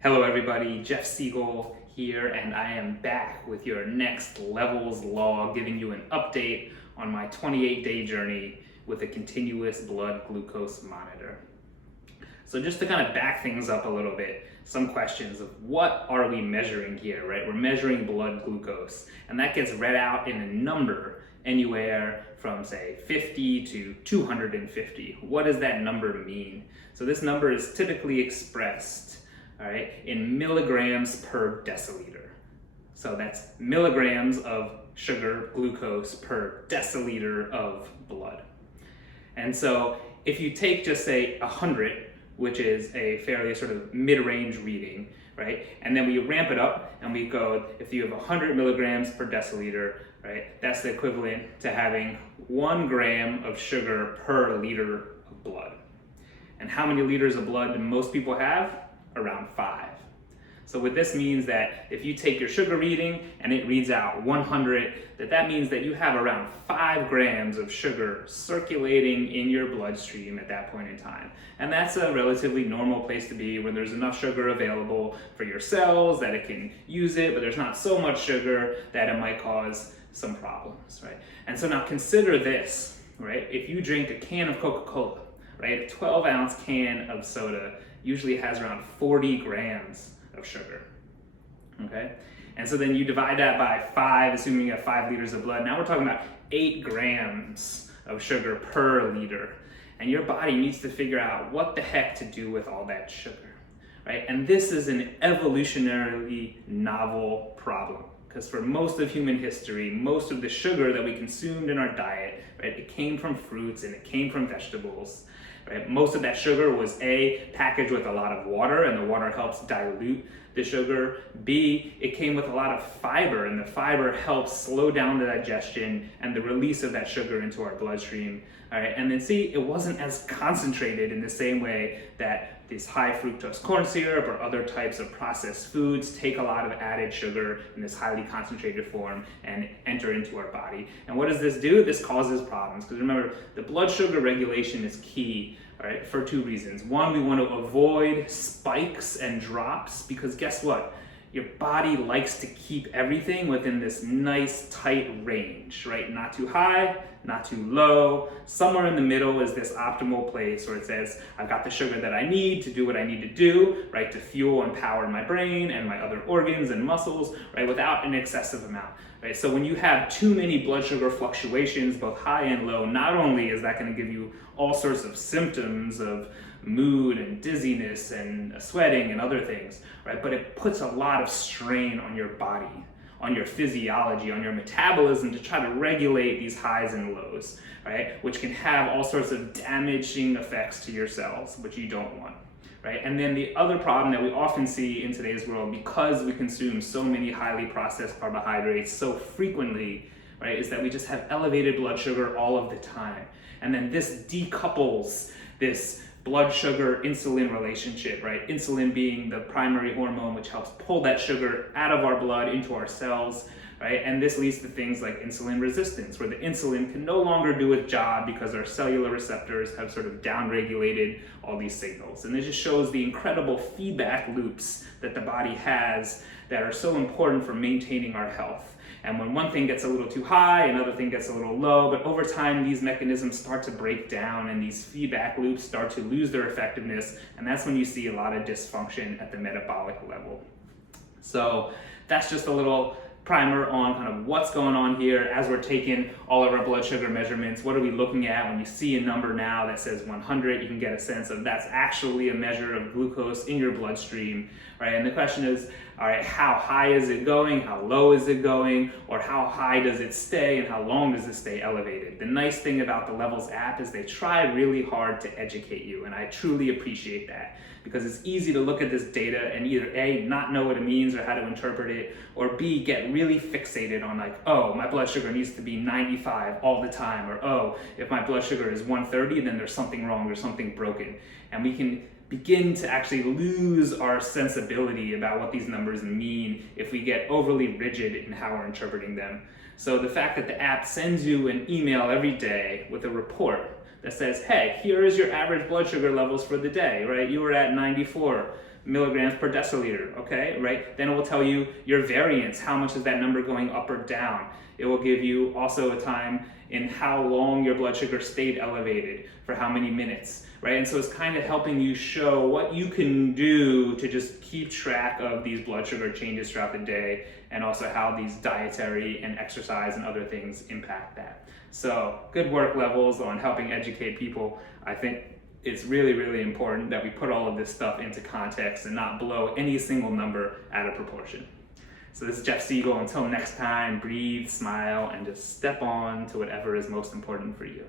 Hello everybody, Jeff Siegel here, and I am back with your next levels log, giving you an update on my 28-day journey with a continuous blood glucose monitor. So just to kind of back things up a little bit, some questions of what are we measuring here, right? We're measuring blood glucose, and that gets read out in a number anywhere from say 50 to 250. What does that number mean? So this number is typically expressed, all right, in milligrams per deciliter. So that's milligrams of sugar, glucose per deciliter of blood. And so if you take just say 100, which is a fairly sort of mid-range reading, right? And then we ramp it up and we go, if you have 100 milligrams per deciliter, right? That's the equivalent to having 1 gram of sugar per liter of blood. And how many liters of blood do most people have? Around 5. So what this means that if you take your sugar reading and it reads out 100, that means that you have around 5 grams of sugar circulating in your bloodstream at that point in time. And that's a relatively normal place to be, where there's enough sugar available for your cells that it can use it, but there's not so much sugar that it might cause some problems, right? And so now consider this, right? If you drink a can of Coca-Cola, right? A 12-ounce can of soda usually has around 40 grams of sugar, okay? And so then you divide that by 5, assuming you have 5 liters of blood. Now we're talking about 8 grams of sugar per liter. And your body needs to figure out what the heck to do with all that sugar, right? And this is an evolutionarily novel problem, because for most of human history, most of the sugar that we consumed in our diet, right, it came from fruits and it came from vegetables. Right? Most of that sugar was A, packaged with a lot of water, and the water helps dilute the sugar. B, it came with a lot of fiber, and the fiber helps slow down the digestion and the release of that sugar into our bloodstream. All right? And then C, it wasn't as concentrated in the same way that this high fructose corn syrup or other types of processed foods take a lot of added sugar in this highly concentrated form and enter into our body. And what does this do? This causes problems, because remember, the blood sugar regulation is key, all right, for 2 reasons. One, we want to avoid spikes and drops, because guess what? Your body likes to keep everything within this nice tight range, right? Not too high, not too low. Somewhere in the middle is this optimal place where it says, I've got the sugar that I need to do what I need to do, right? To fuel and power my brain and my other organs and muscles, right? Without an excessive amount, right? So when you have too many blood sugar fluctuations, both high and low, not only is that going to give you all sorts of symptoms of mood and dizziness and sweating and other things, right? But it puts a lot of strain on your body, on your physiology, on your metabolism to try to regulate these highs and lows, right? Which can have all sorts of damaging effects to your cells, which you don't want, right? And then the other problem that we often see in today's world, because we consume so many highly processed carbohydrates so frequently, right, is that we just have elevated blood sugar all of the time. And then this decouples this blood sugar insulin relationship, right? Insulin being the primary hormone which helps pull that sugar out of our blood into our cells, right? And this leads to things like insulin resistance, where the insulin can no longer do its job because our cellular receptors have sort of downregulated all these signals. And it just shows the incredible feedback loops that the body has that are so important for maintaining our health. And when one thing gets a little too high, another thing gets a little low, but over time these mechanisms start to break down and these feedback loops start to lose their effectiveness, and that's when you see a lot of dysfunction at the metabolic level. So that's just a little primer on kind of what's going on here as we're taking all of our blood sugar measurements. What are we looking at? When you see a number now that says 100, you can get a sense of that's actually a measure of glucose in your bloodstream, right? And the question is, all right, how high is it going? How low is it going? Or how high does it stay and how long does it stay elevated? The nice thing about the Levels app is they try really hard to educate you, and I truly appreciate that, because it's easy to look at this data and either A, not know what it means or how to interpret it, or B, get really fixated on like, oh, my blood sugar needs to be 95 all the time, or oh, if my blood sugar is 130, then there's something wrong, there's something broken. And we can begin to actually lose our sensibility about what these numbers mean if we get overly rigid in how we're interpreting them. So the fact that the app sends you an email every day with a report that says, hey, here is your average blood sugar levels for the day, right? You were at 94 milligrams per deciliter, okay, right? Then it will tell you your variance, how much is that number going up or down. It will give you also a time in how long your blood sugar stayed elevated, for how many minutes, right? And so it's kind of helping you show what you can do to just keep track of these blood sugar changes throughout the day, and also how these dietary and exercise and other things impact that. So good work, Levels, on helping educate people. I think it's really, really important that we put all of this stuff into context and not blow any single number out of proportion. So this is Jeff Siegel. Until next time, breathe, smile, and just step on to whatever is most important for you.